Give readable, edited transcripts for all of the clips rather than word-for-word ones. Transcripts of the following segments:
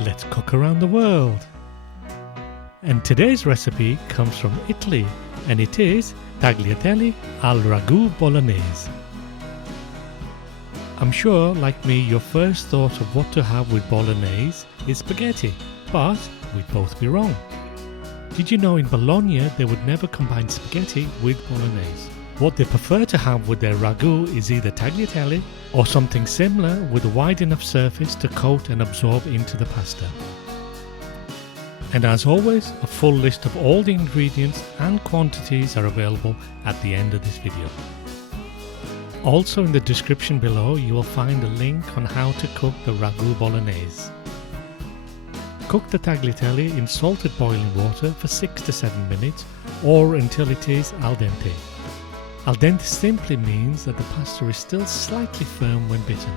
Let's cook around the world. And today's recipe comes from Italy, and it is Tagliatelle al Ragu Bolognese. I'm sure, like me, your first thought of what to have with Bolognese is spaghetti, but we'd both be wrong. Did you know in Bologna they would never combine spaghetti with Bolognese? What they prefer to have with their ragu is either tagliatelle or something similar with a wide enough surface to coat and absorb into the pasta. And as always, a full list of all the ingredients and quantities are available at the end of this video. Also in the description below you will find a link on how to cook the ragu bolognese. Cook the tagliatelle in salted boiling water for 6 to 7 minutes or until it is al dente. Al dente simply means that the pasta is still slightly firm when bitten.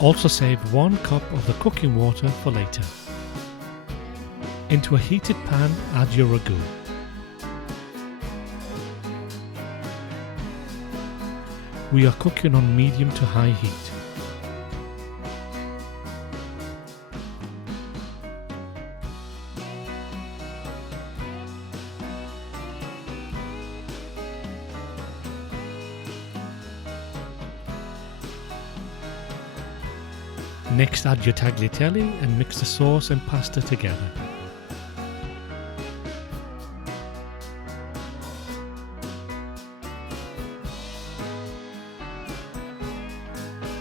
Also save 1 cup of the cooking water for later. Into a heated pan add your ragu. We are cooking on medium to high heat. Next add your tagliatelle and mix the sauce and pasta together.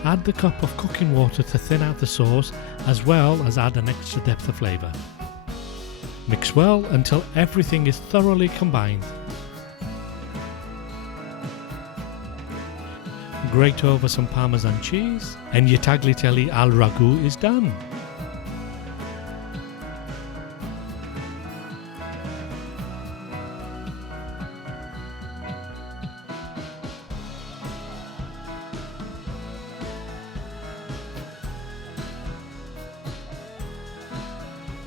Add the cup of cooking water to thin out the sauce as well as add an extra depth of flavour. Mix well until everything is thoroughly combined. Grate over some Parmesan cheese and your tagliatelle al ragu is done.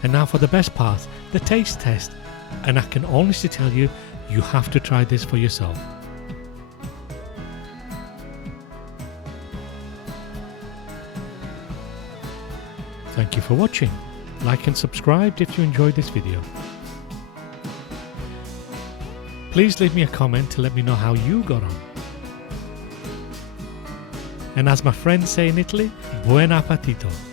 And now for the best part, the taste test. And I can honestly tell you, you have to try this for yourself. Thank you for watching. Like and subscribe if you enjoyed this video. Please leave me a comment to let me know how you got on. And as my friends say in Italy, buon appetito!